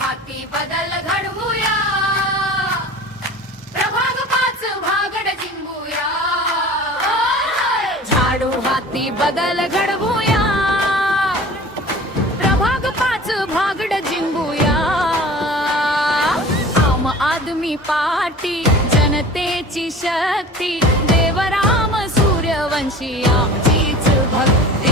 हाती बदल घडवूया, प्रभाग 5 भागड जिंकूया. झाडू हाती बदल घडवूया, प्रभाग 5 भागड जिंकूया. आम आदमी पार्टी, जनतेची शक्ती, देवराम सूर्यवंशी आमचीच भक्ती.